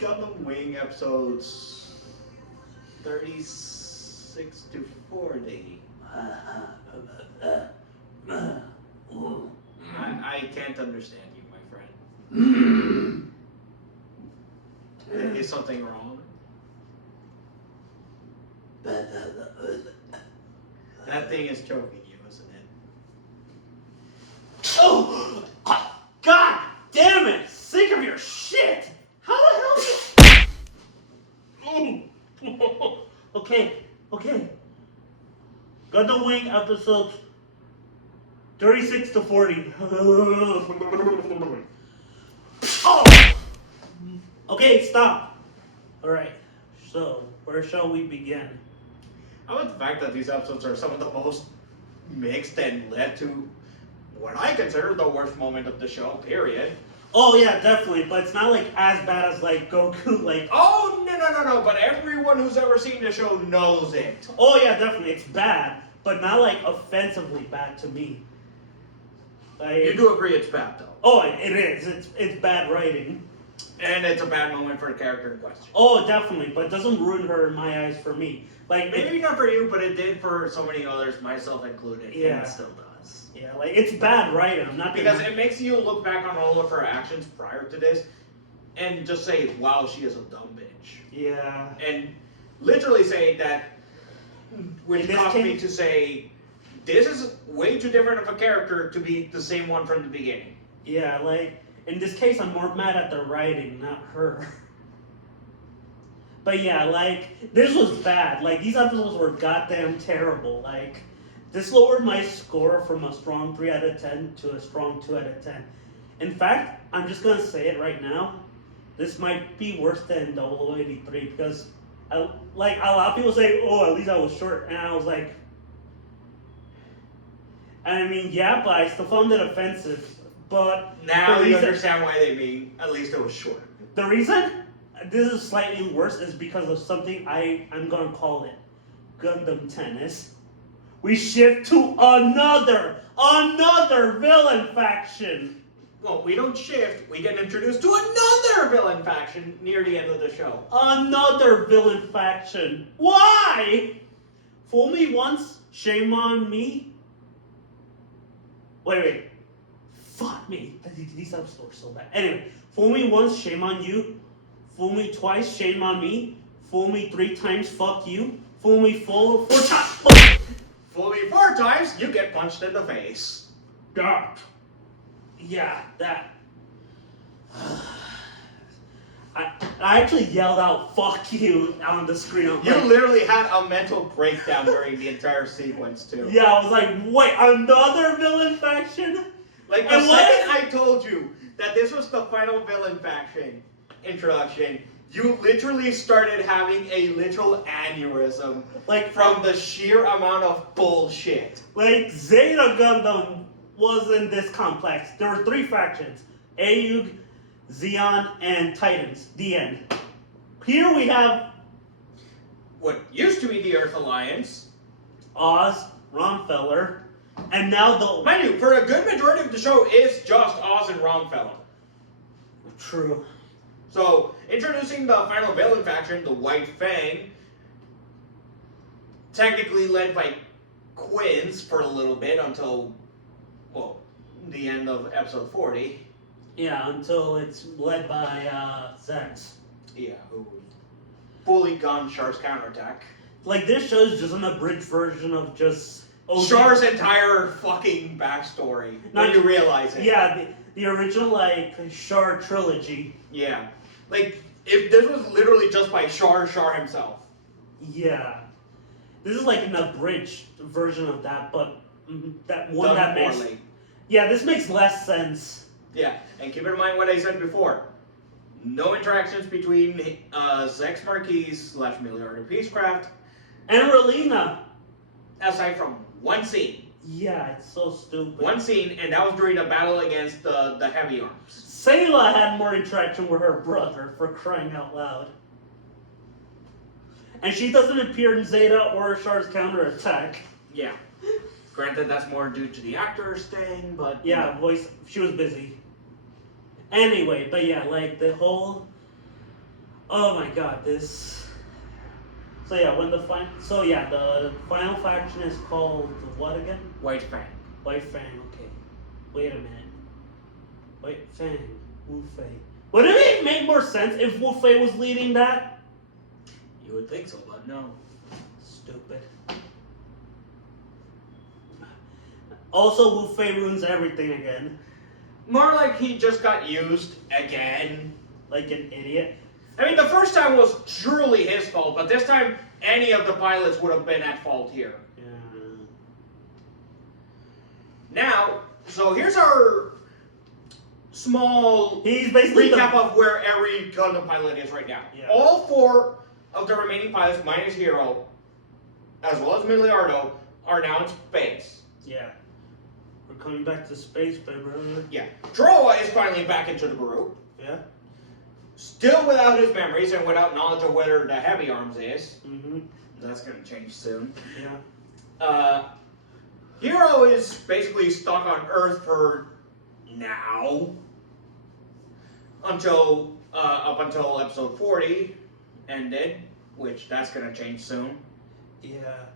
Gundam Wing episodes 36 to 40. I can't understand you, my friend. Is something wrong? That thing is choking you, isn't it? Oh! God damn it! Sick of your shit! How the hell Okay. Gundam Wing episodes 36 to 40. Oh! Okay, stop. Alright, so where shall we begin? How about the fact that these episodes are some of the most mixed and led to what I consider the worst moment of the show, period. Oh yeah, definitely, but it's not like as bad as like Goku, like... Oh, no, but everyone who's ever seen the show knows it. Oh yeah, definitely, it's bad, but not like offensively bad to me. Like, You do agree it's bad, though. Oh, it is. It's bad writing. And it's a bad moment for the character in question. Oh, definitely, but it doesn't ruin her in my eyes for me. Like Maybe not for you, but it did for so many others, myself included, Yeah. and it still does. Yeah, like it's bad writing. I'm not Because it makes you look back on all of her actions prior to this and just say, wow, she is a dumb bitch. Yeah. And literally say that, which caused me to say, this is way too different of a character to be the same one from the beginning. Yeah, like in this case, I'm more mad at the writing, not her. But yeah, like this was bad. Like these episodes were goddamn terrible. Like this lowered my score from a strong 3 out of 10 to a strong 2 out of 10. In fact, I'm just gonna say it right now. This might be worse than 0083 because, like a lot of people say, "Oh, at least I was short," and I was like, I mean, yeah, but I still found it offensive. But now you understand why they mean at least it was short. The reason this is slightly worse is because of something I'm gonna call it Gundam tennis. We shift to another villain faction. Well, we don't shift, we get introduced to another villain faction near the end of the show. Another villain faction. Why? Fool me once, shame on me. Wait. Fuck me. These episodes are so bad. Anyway, fool me once, shame on you. Fool me twice, shame on me. Fool me 3 times, fuck you. Fool me 4 times. Fool me 4 times, you get punched in the face. That. Yeah, that. I actually yelled out "fuck you" on the screen. You literally had a mental breakdown during the entire sequence too. Yeah, I was like, wait, another villain faction? Like the second I told you that this was the final villain faction introduction, you literally started having a literal aneurysm. Like from the sheer amount of bullshit. Like Zeta Gundam wasn't this complex. There were 3 factions: Aeug, Zeon, and Titans. The end. Here we have what used to be the Earth Alliance, Oz, Romfeller, and now the... Mind you, for a good majority of the show is just Oz and Romfeller. True. So, introducing the final villain faction, the White Fang, technically led by Quinns for a little bit until, well, the end of episode 40. Yeah, until it's led by Zex. Yeah, who fully gunned Char's counterattack. Like, this show is just an abridged version of just... Char's entire fucking backstory, when you realize it. Yeah, the original, like, Char trilogy. Yeah. Like, if this was literally just by Char himself. Yeah. This is like an abridged version of that, but that one Done that makes... poorly. Yeah, this makes less sense. Yeah, and keep in mind what I said before. No interactions between Zex Marquise / Milliarder Peacecraft And Relina. Aside from one scene. Yeah, it's so stupid. One scene, and that was during a battle against the Heavy Arms. Sayla had more interaction with her brother, for crying out loud. And she doesn't appear in Zeta or Char's counterattack. Yeah. Granted, that's more due to the actors thing, but... Yeah, she was busy. Anyway, but yeah, like the whole... Oh my god, this. So yeah, the final faction is called what again? White Fang. White Fang. Okay. Wait a minute. White Fang. Wu Fei. Wouldn't it make more sense if Wu Fei was leading that? You would think so, but no. Stupid. Also, Wu Fei ruins everything again. More like he just got used again. Like an idiot. I mean, the first time was truly his fault, but this time any of the pilots would have been at fault here. Yeah. Now, so here's our small He's basically recap of where every Gundam pilot is right now. Yeah. All 4 of the remaining pilots, minus Hero, as well as Miliardo, are now in space. Yeah. We're coming back to space, baby. Yeah. Troa is finally back into the group. Yeah. Still without his memories and without knowledge of where the heavy arms is. Mm-hmm. That's gonna change soon. Yeah. Hero is basically stuck on Earth for now. Until up until episode 40 ended, which that's gonna change soon. Yeah.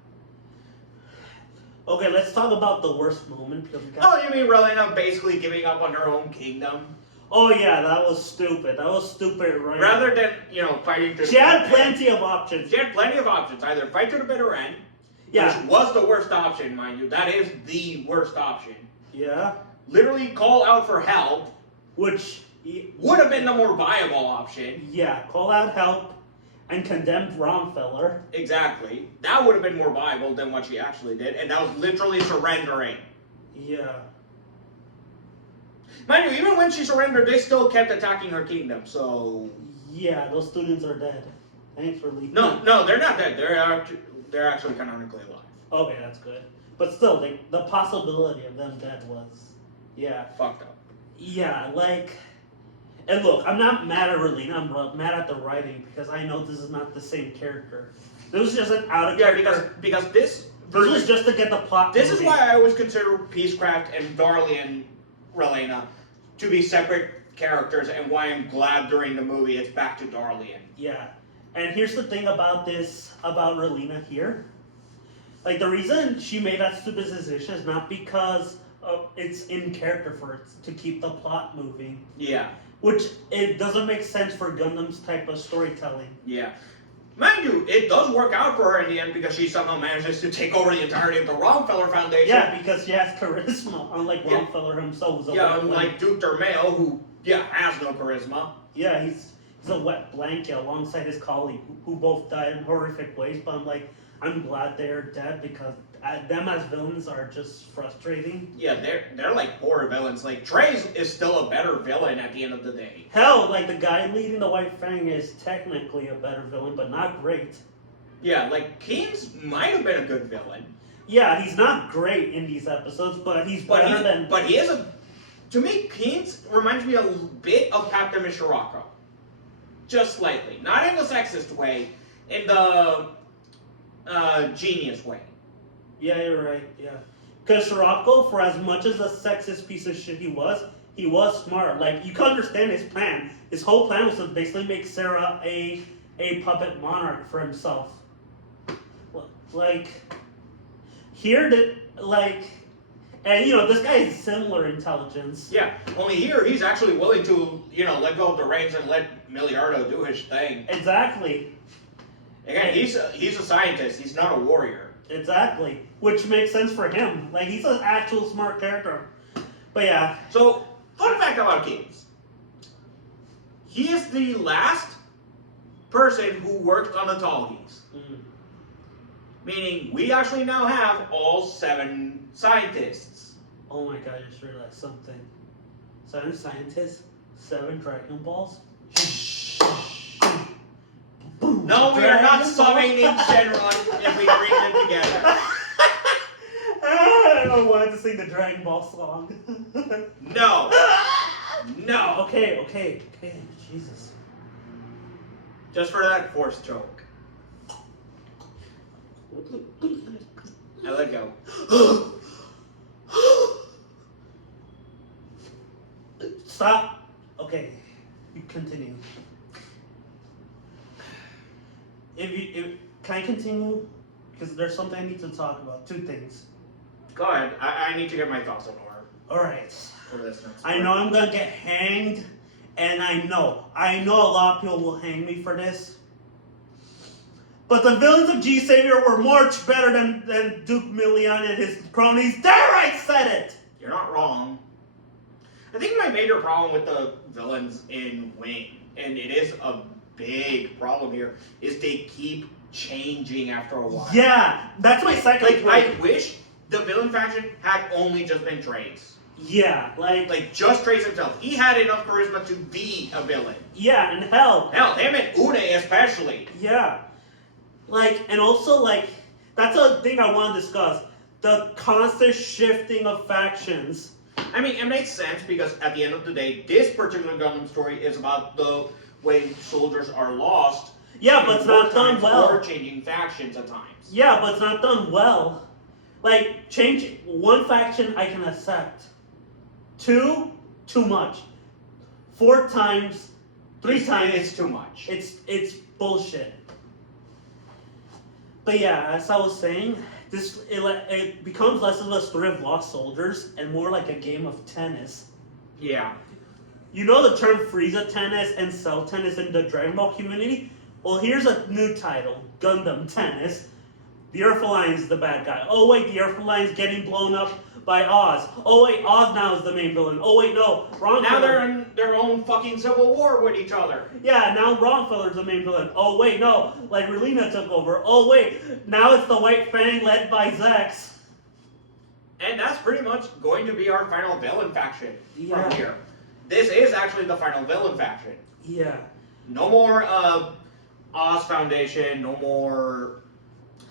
Okay, let's talk about the worst moment. Because we got... Oh, you mean Relena basically giving up on her own kingdom? Oh yeah, that was stupid. That was stupid, right? Rather than, fighting to She had plenty of options. She had plenty of options. Either fight to the bitter end, Yeah. which was the worst option, mind you. That is the worst option. Yeah. Literally call out for help, Which... would have been the more viable option. Yeah, call out help and condemn Bromfeller. Exactly. That would have been more viable than what she actually did, and that was literally surrendering. Yeah. Mind you, even when she surrendered, they still kept attacking her kingdom, so... Yeah, those students are dead. Thanks for leaving. No, they're not dead. They're actually canonically alive. Okay, that's good. But still, the possibility of them dead was... Yeah. Fucked up. Yeah, like... And look, I'm not mad at Relena, I'm mad at the writing, because I know this is not the same character. This was just an out of character. Because this... This was just to get the plot This is moving. why I always consider Peacecraft and Darlie and Relena to be separate characters, and why I'm glad during the movie it's back to Darlian. Yeah. And here's the thing about Relena here. Like, the reason she made that stupid decision is not because it's in character for it to keep the plot moving. Yeah. Which, it doesn't make sense for Gundam's type of storytelling. Yeah. Mind you, it does work out for her in the end because she somehow manages to take over the entirety of the Wrongfeller Foundation. Yeah, because she has charisma, unlike Yeah. Wrongfeller himself, who's a Yeah, wet unlike Duke Dermail, who, has no charisma. Yeah, he's a wet blanket alongside his colleague, who both died in horrific ways, but I'm glad they're dead because them as villains are just frustrating. Yeah, they're like poor villains. Like, Trey's is still a better villain at the end of the day. Hell, like the guy leading the White Fang is technically a better villain, but not great. Yeah, like, Keynes might have been a good villain. Yeah, he's not great in these episodes, but he's better than... But he is a... To me, Keynes reminds me a bit of Captain Mishirako. Just slightly. Not in the sexist way, in the genius way. Yeah, you're right, yeah. Because Shirako, for as much as a sexist piece of shit he was smart. Like, you can understand his plan. His whole plan was to basically make Sarah a puppet monarch for himself. Like, here, and this guy is similar intelligence. Yeah, only here he's actually willing to, let go of the reins and let Miliardo do his thing. Exactly. Again, he's a scientist. He's not a warrior. Exactly. Which makes sense for him. Like, he's an actual smart character. But yeah. So, fun fact about Keynes. He is the last person who worked on the Tallgeese. Mm. Meaning, we actually now have all 7 scientists. Oh my god, I just realized something. 7 scientists, 7 Dragon Balls. No, we are not summoning Shenron if we bring them together. I wanted to sing the Dragon Ball song. No. No. Okay. Jesus. Just for that force choke. I let go. Stop. Okay. You continue. can I continue? Because there's something I need to talk about. 2 things. Go ahead. I need to get my thoughts in order Alright. for this next I part. know I'm gonna get hanged, and I know a lot of people will hang me for this. But the villains of G Savior were much better than Duke Million and his cronies. There, I said it! You're not wrong. I think my major problem with the villains in Wing, and it is a big problem here, is they keep changing after a while. Yeah, that's my second Like, point. I wish the villain faction had only just been Trace. Yeah, Like, just Trace himself. He had enough charisma to be a villain. yeah, and hell, Him and Une especially. yeah. Like, and also, like, that's a thing I want to discuss. The constant shifting of factions. I mean, it makes sense because at the end of the day, this particular Gundam story is about the way soldiers are lost. Yeah, but it's not done well. Or changing factions at times. Yeah, but it's not done well. Like, change one faction I can accept. 2, too much. 4 times, 3 times, It's too much. it's bullshit. But yeah, as I was saying, it becomes less of a story of lost soldiers and more like a game of tennis. Yeah. You know the term Frieza tennis and Cell tennis in the Dragon Ball community? Well, here's a new title, Gundam tennis. The Earth Alliance is the bad guy. Oh wait, the Earth Alliance getting blown up by Oz. Oh wait, Oz now is the main villain. Oh wait, no, wrong. Now they're in their own fucking civil war with each other. Yeah, now Wrongfeller's the main villain. Oh wait, no, like Relina took over. Oh wait, now it's the White Fang led by Zex. And that's pretty much going to be our final villain faction Yeah. from here. This is actually the final villain faction. Yeah. No more Oz Foundation, no more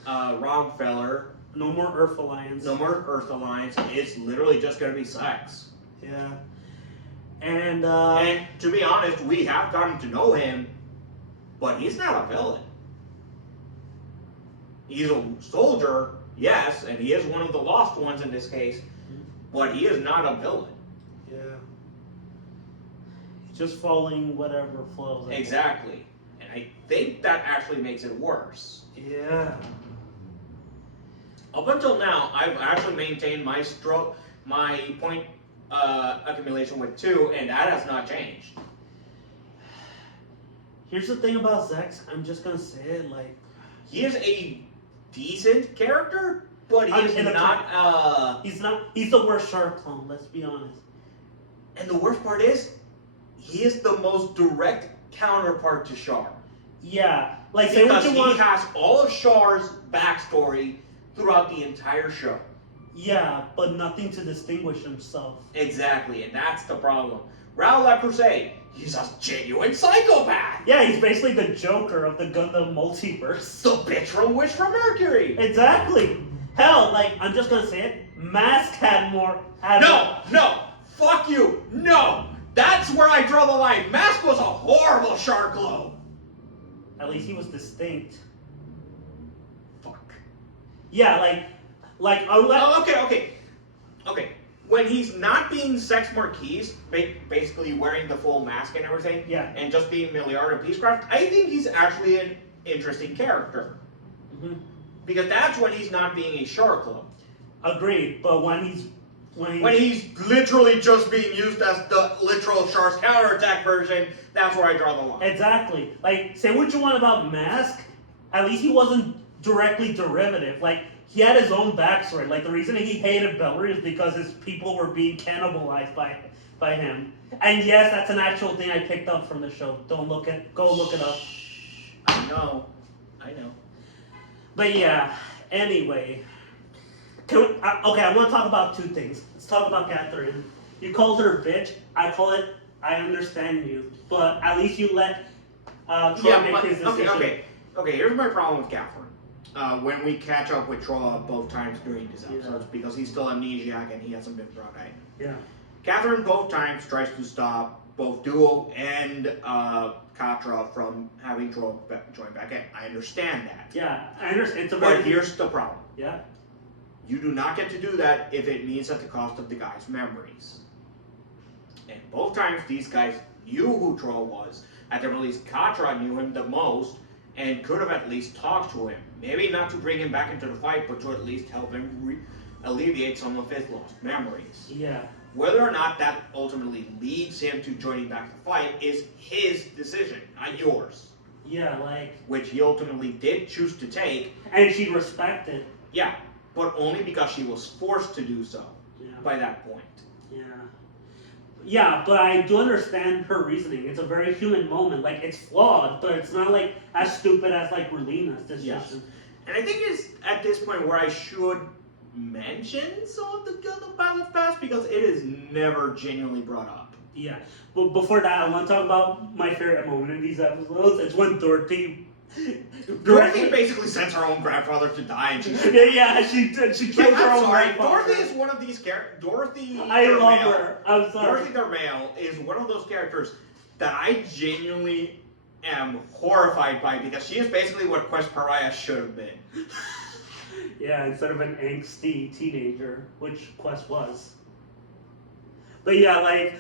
Wrongfeller, No more Earth Alliance. no more Earth Alliance. It's literally just going to be Sex. Yeah. And And to be honest, we have gotten to know him, but he's not a villain. He's a soldier, yes, and he is one of the lost ones in this case, but he is not a villain. yeah. Just following whatever flows. Exactly. And I think that actually makes it worse. Yeah. Up until now, I've actually maintained my point accumulation with 2, and that has not changed. Here's the thing about Zex. I'm just gonna say it like He is a decent character, but he's not. he's not. He's the worst Shark clone. Let's be honest. And the worst part is, he is the most direct counterpart to Char. Yeah. Like say what Because you he want. has all of Char's backstory throughout the entire show. Yeah, but nothing to distinguish himself. Exactly, and that's the problem. Raoul La Crusade, he's a genuine psychopath. Yeah, he's basically the Joker of the Gundam multiverse. The bitch from Wish from Mercury. Exactly. Hell, like I'm just gonna say it. Mask had more. No, fuck you, no. That's where I draw the line. Mask was a horrible Char clone. At least he was distinct. Fuck. Yeah, like unless. Oh, okay. When he's not being Sex Marquise, basically wearing the full mask and everything, Yeah. and just being Milliard of Peacecraft, I think he's actually an interesting character. Mhm. Because that's when he's not being a Char clone. Agreed, but when he's When he's literally just being used as the literal Char's counterattack version, that's where I draw the line. exactly, like say what you want about Mask, at least he wasn't directly derivative. Like he had his own backstory. Like the reason he hated Bellary is because his people were being cannibalized by him. And yes, that's an actual thing I picked up from the show. Go look it up. I know. But yeah, anyway. Okay, I want to talk about 2 things. Let's talk about Catherine. You called her a bitch. I call it, I understand you. But at least you let Troy make his decision. Okay, here's my problem with Catherine. When we catch up with Troy both times during these episodes, because he's still amnesiac and he hasn't been brought in. Yeah. Catherine both times tries to stop both Duo and Katra from having Troy join back in. I understand that. Yeah, I understand. It's a very... But here's the problem. Yeah. You do not get to do that if it means at the cost of the guy's memories. And both times these guys knew who Troll was. At the release, Katra knew him the most, and could have at least talked to him. Maybe not to bring him back into the fight, but to at least help him alleviate some of his lost memories. Yeah. Whether or not that ultimately leads him to joining back the fight is his decision, not yours. Yeah, like. Which he ultimately did choose to take. And she respected. Yeah, but only because she was forced to do so by that point. Yeah. Yeah, but I do understand her reasoning. It's a very human moment. Like, it's flawed, but it's not like as stupid as like Relina's decision. Yes. And I think it's at this point where I should mention some of the Gundam Pilot's past because it is never genuinely brought up. Yeah, but before that, I want to talk about my favorite moment in these episodes. It's when Dorothy basically sends her own grandfather to die, and she she kills her own grandfather. Dorothy is one of these characters. Dorothy. I love her. I'm sorry. Dorothy Darmail is one of those characters that I genuinely am horrified by because she is basically what Quest Pariah should have been. Yeah, instead of an angsty teenager, which Quest was. But yeah, like,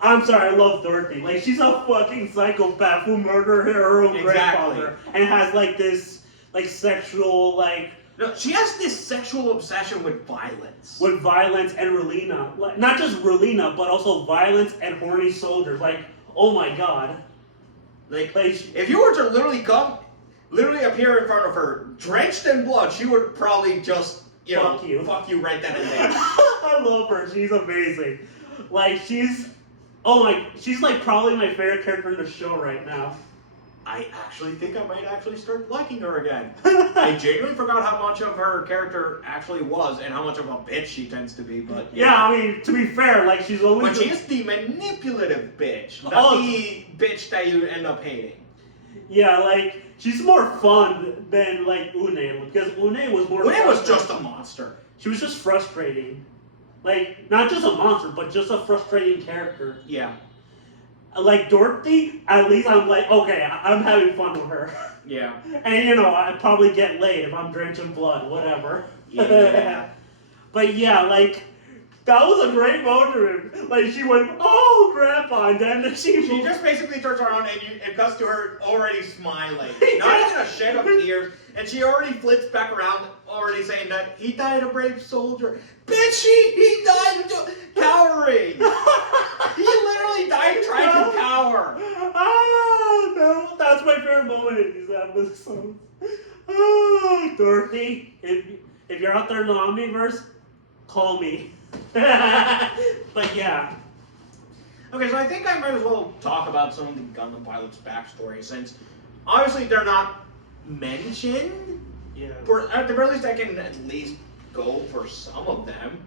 I'm sorry, I love Dorothy. Like, she's a fucking psychopath who murdered her own grandfather and has, like, this, like, sexual, like... No, she has this sexual obsession with violence. With violence and Relina. Like, not just Relina, but also violence and horny soldiers. Like, oh my god. Like if you were to literally appear in front of her, drenched in blood, she would probably just, fuck you right then and there. I love her. She's amazing. Like, she's like probably my favorite character in the show right now. I actually think I might actually start liking her again. I genuinely forgot how much of her character actually was and how much of a bitch she tends to be, but... Yeah, I mean, to be fair, like, she's only... But she is the manipulative bitch, not the bitch that you end up hating. Yeah, like, she's more fun than, like, Une, because Une was more... Une was just a monster. She was just frustrating. Like, not just a monster, but just a frustrating character. Yeah. Like, Dorothy, at least I'm like, okay, I'm having fun with her. Yeah. And, I probably get laid if I'm drenched in blood, whatever. Yeah. But yeah, like, that was a great moment. Like, she went, oh, Grandpa, and then she just basically turns around and it cuts to her already smiling. Not even a shed of tears. And she already flips back around, already saying that he died a brave soldier. Bitch, he died cowering. He literally died trying to cower. Ah, no, that's my favorite moment in these episodes. Oh, Dorothy, if you're out there in the Omniverse, call me. But yeah. Okay, so I think I might as well talk about some of the Gundam pilots' backstory, since obviously they're not mentioned. Yeah. Or at the very least, I can at least go for some of them.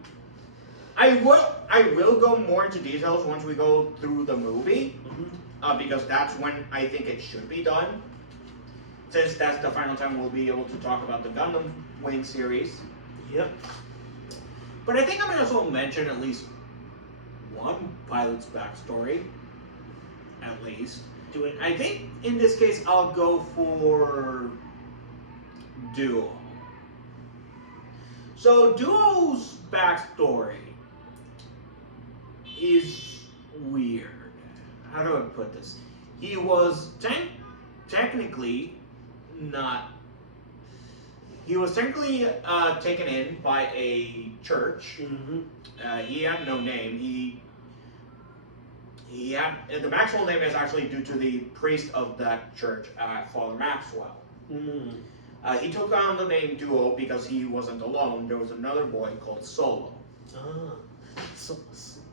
I will go more into details once we go through the movie, because that's when I think it should be done. Since that's the final time we'll be able to talk about the Gundam Wing series. Yep. But I think I might as well mention at least one pilot's backstory. At least. Do it. I think in this case I'll go for Duo. So Duo's backstory is weird. How do I put this? He was technically not. He was technically taken in by a church. He had no name. He had the Maxwell name is actually due to the priest of that church, Father Maxwell. He took on the name Duo because he wasn't alone. There was another boy called Solo.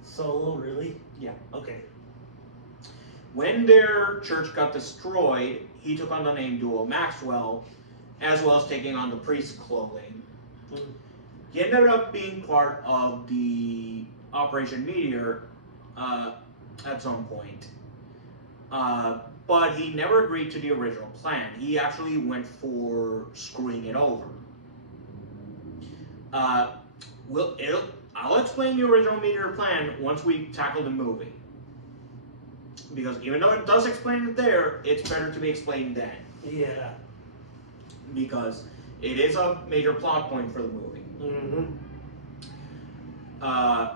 Solo, really? Yeah. Okay. When their church got destroyed, he took on the name Duo Maxwell, as well as taking on the priest's clothing. He ended up being part of the Operation Meteor at some point. But he never agreed to the original plan. He actually went for screwing it over. I'll explain the original Meteor plan once we tackle the movie. Because even though it does explain it there, it's better to be explained then. Yeah. Because it is a major plot point for the movie. I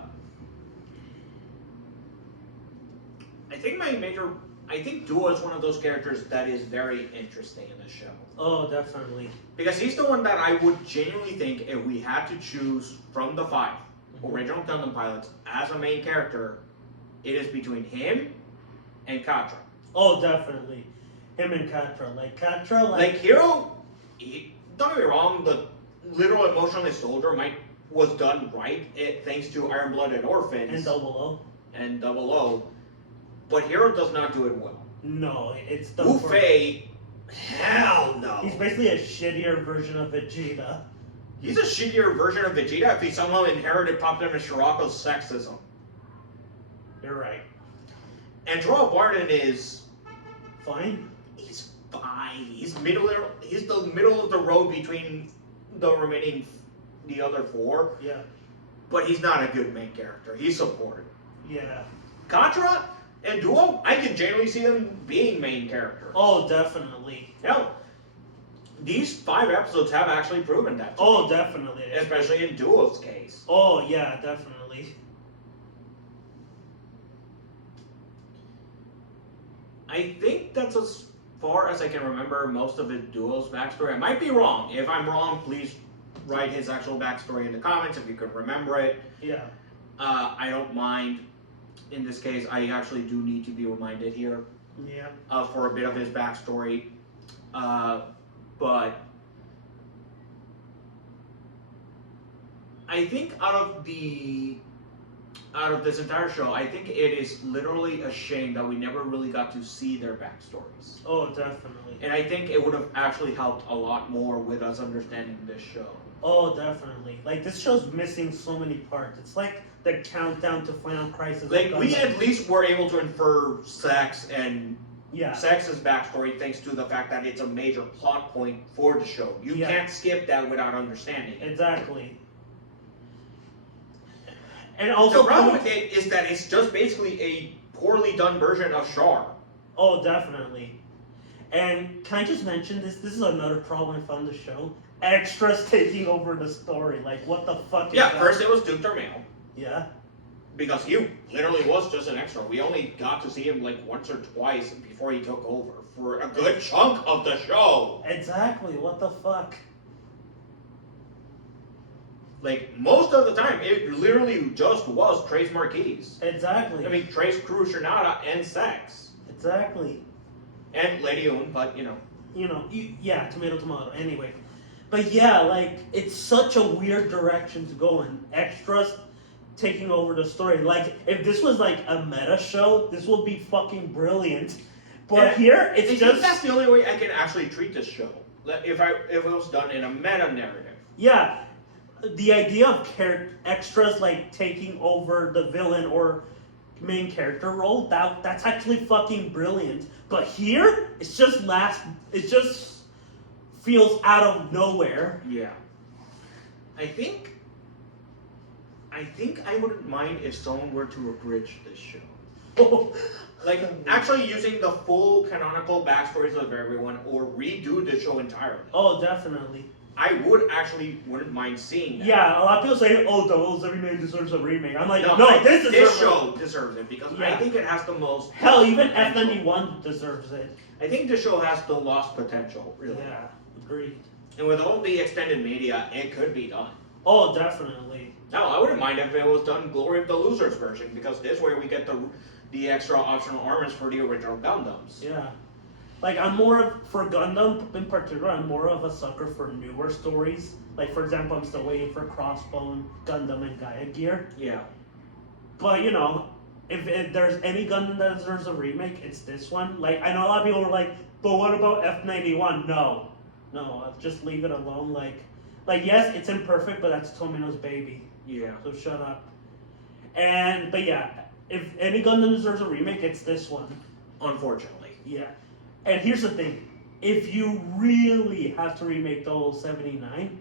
think my major I think Duo is one of those characters that is very interesting in the show. Oh, definitely. Because he's the one that I would genuinely think if we had to choose from the 5 original Gundam pilots as a main character, it is between him and Katra. Oh, definitely. Him and Katra. Like, Katra, like Hero, don't get me wrong, the literal emotionless soldier was done right, thanks to Iron Blooded Orphans. And Double O. But Hero does not do it well. No, it's the Wu Fei, hell no. He's basically a shittier version of Vegeta. He's a shittier version of Vegeta if he somehow inherited Poptimus Shirako's sexism. You're right. And Terrell Barton is fine. He's fine. He's the middle of the road between the other 4. Yeah. But he's not a good main character. He's supported. Yeah. Contra and Duo, I can generally see them being main characters. Oh, definitely. Hell, these 5 episodes have actually proven that. Oh, definitely. Especially in Duo's case. Oh, yeah, definitely. I think that's as far as I can remember most of Duo's backstory. I might be wrong. If I'm wrong, please write his actual backstory in the comments if you could remember it. Yeah. I don't mind. In this case, I actually do need to be reminded here. Yeah. For a bit of his backstory. But I think out of this entire show, I think it is literally a shame that we never really got to see their backstories. Oh, definitely. And I think it would have actually helped a lot more with us understanding this show. Oh, definitely. Like, this show's missing so many parts. It's like the countdown to Final Crisis. Like, we at least were able to infer Sex's backstory thanks to the fact that it's a major plot point for the show. You can't skip that without understanding it. Exactly. And also, the problem with it is that it's just basically a poorly done version of Char. Oh, definitely. And can I just mention this? This is another problem I found in the show. Extras taking over the story. Like, what the fuck is that? First it was Duke Dormail. Yeah. Because he literally was just an extra. We only got to see him like once or twice before he took over for a good chunk of the show. Exactly. What the fuck? Like, most of the time, it literally just was Trace Marquise. Exactly. I mean, Trace Cruz Shernada and Sex. Exactly. And Lady Un, but yeah, tomato. Anyway. But yeah, like, it's such a weird direction to go in. Extras taking over the story. Like, if this was like a meta show, this would be fucking brilliant. But here, it's I just... think that's the only way I can actually treat this show. If it was done in a meta narrative. Yeah. The idea of extras like taking over the villain or main character role, that's actually fucking brilliant. But here, it just feels out of nowhere. Yeah. I think I wouldn't mind if someone were to abridge this show. Like, actually using the full canonical backstories of everyone or redo the show entirely. Oh, definitely. I wouldn't mind seeing that. Yeah, a lot of people say, oh, Devil's Every Man deserves a remake. I'm like, no, this show deserves it because I think it has the most... Hell, even F91 deserves it. I think this show has the lost potential, really. Yeah, agreed. And with all the extended media, it could be done. Oh, definitely. No, I wouldn't mind if it was done Glory of the Losers version because this way we get the extra optional armors for the original Gundams. Yeah. Like, for Gundam in particular, I'm more of a sucker for newer stories. Like, for example, I'm still waiting for Crossbone, Gundam, and Gaia Gear. Yeah. But, if there's any Gundam that deserves a remake, it's this one. Like, I know a lot of people were like, but what about F91? No, just leave it alone. Like, yes, it's imperfect, but that's Tomino's baby. Yeah. So shut up. But yeah, if any Gundam deserves a remake, it's this one. Unfortunately. Yeah. And here's the thing. If you really have to remake 0079,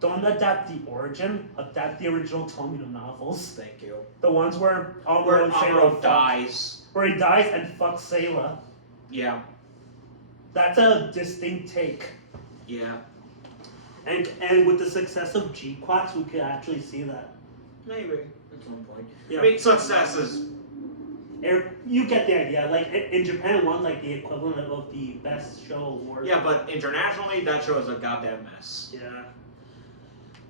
don't adapt the origin, adapt the original Tomino novels. Thank you. The ones where Amuro dies. Where he dies and fucks Sayla. Yeah. That's a distinct take. Yeah. And with the success of G-Quacks, we could actually see that. Maybe, at some point. Yeah. I mean, success is You get the idea. Like in Japan, won like the equivalent of the best show award. Yeah, but internationally, that show is a goddamn mess. Yeah.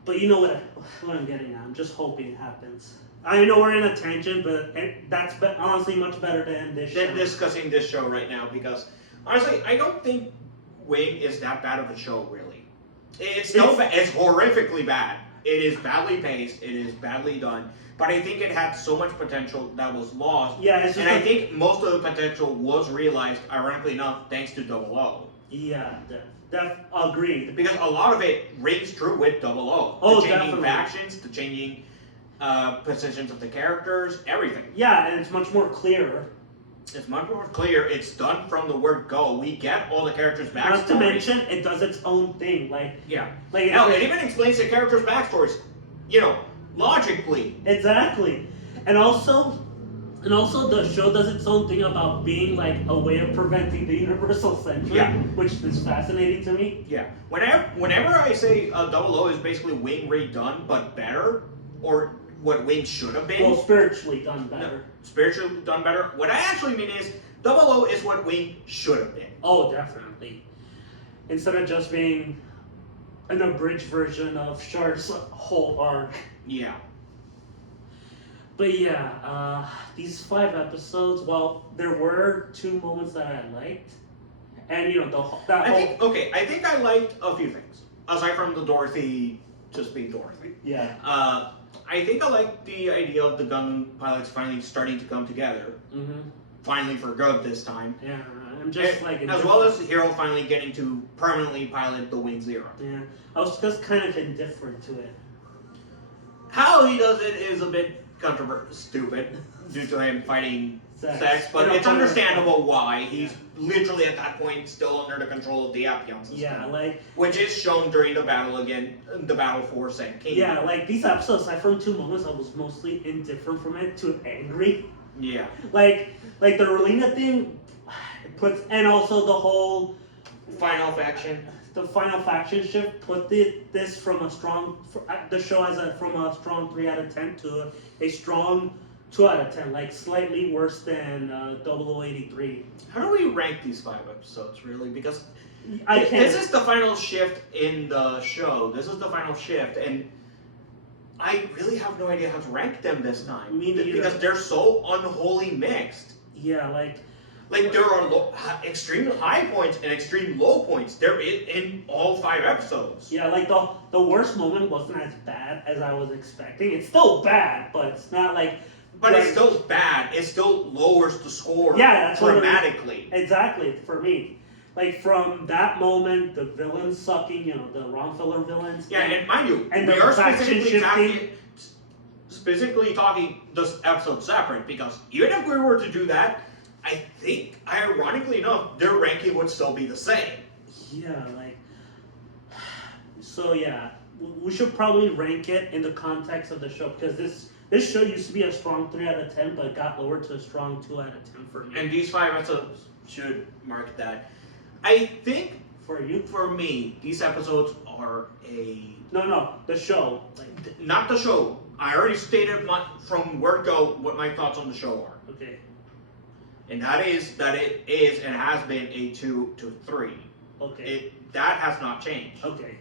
But you know what I'm getting at. I'm just hoping it happens. I know we're in a tangent, but that's honestly much better than this show. Than discussing this show right now, because honestly, I don't think Wing is that bad of a show, really. It's horrifically bad. It is badly paced. It is badly done. But I think it had so much potential that was lost. Yeah, it's just and I think most of the potential was realized, ironically enough, thanks to Double O. Yeah, agreed. Because a lot of it rings true with Double O. Oh, the changing definitely. factions, the changing positions of the characters, everything. Yeah, and it's much more clear. It's much more clear. It's done from the word go. We get all the characters' backstories. Not to mention, it does its own thing. Hell, it even explains the characters' backstories. Logically. Exactly, and also the show does its own thing about being like a way of preventing the universal censure, which is fascinating to me. Yeah. Whenever I say Double O is basically Wing redone but better, or what Wing should have been. Well, spiritually done better. No, spiritually done better. What I actually mean is Double O is what Wing should have been. Oh, definitely. Instead of just being an abridged version of Shar's whole arc. Yeah. But yeah, these 5 episodes, well, there were 2 moments that I liked. And I think I liked a few things. Aside from the Dorothy just being Dorothy. Yeah. I think I liked the idea of the Gundam pilots finally starting to come together. Mm-hmm. Finally for good this time. Yeah, I'm just as well as Hero finally getting to permanently pilot the Wing Zero. Yeah, I was just kind of indifferent to it. How he does it is a bit stupid due to him fighting sex, but it's understandable why. He's literally at that point still under the control of the Apion system. Yeah, which is shown during the battle the battle for Saint King. Yeah, these episodes, aside from 2 moments, I was mostly indifferent from it to angry. Yeah. Like the Relina thing and also the whole final faction. The final faction shift put this from a strong, the show from a strong 3 out of 10 to a strong 2 out of 10, like slightly worse than 0083. How do we rank these 5 episodes, really? Because this is the final shift in the show. This is the final shift, and I really have no idea how to rank them this time. Me neither. Because they're so unholy mixed. Yeah, like there are extreme high points and extreme low points. They're in all 5 episodes. Yeah, the worst moment wasn't as bad as I was expecting. It's still bad, but it's not like. But it's still bad. It still lowers the score. Yeah, that's dramatically. Exactly for me. Like from that moment, the villains sucking, the wrong-filler villains. Yeah, and mind you, and we the are faction specifically talking this episode separate, because even if we were to do that, I think, ironically enough, their ranking would still be the same. Yeah, so yeah, we should probably rank it in the context of the show, because this show used to be a strong 3 out of 10, but it got lowered to a strong 2 out of 10 for me. And these 5 episodes should mark that. I think for you, for me, these episodes are No, the show. Not the show. I already stated from word go what my thoughts on the show are. Okay. And that is that it is and has been a 2 to 3. Okay. That has not changed. Okay.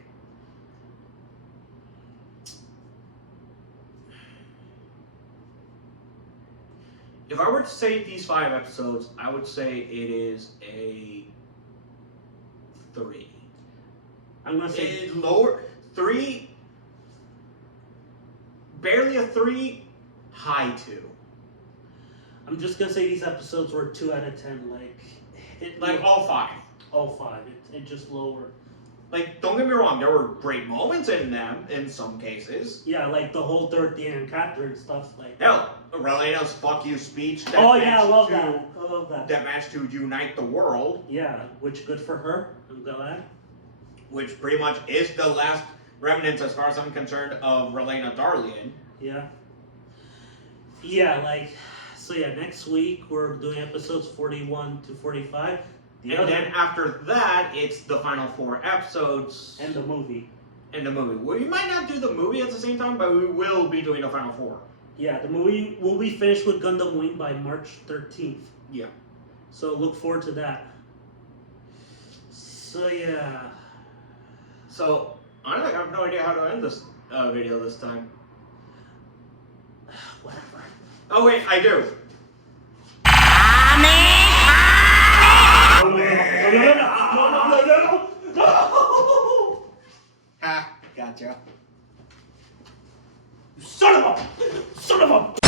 If I were to say these 5 episodes, I would say it is a 3. I'm gonna say it's lower 3, barely a 3, high 2. I'm just gonna say these episodes were 2 out of 10. All 5. All 5. It just lowered. Don't get me wrong, there were great moments in them in some cases. Yeah, the whole Dorothy and Catherine stuff. Hell, Relena's "fuck you" speech. I love that. I love that. That managed to unite the world. Yeah, which good for her. I'm glad. Which pretty much is the last remnants, as far as I'm concerned, of Relena Darlian. Yeah. Yeah, so yeah, next week we're doing episodes 41 to 45. Then after that, it's the final 4 episodes. And the movie. We might not do the movie at the same time, but we will be doing the final 4. Yeah, the movie will be finished with Gundam Wing by March 13th. Yeah. So look forward to that. So yeah. So honestly, I have no idea how to end this video this time. Whatever. Oh wait, I do. No! Ha! Gotcha. Son of a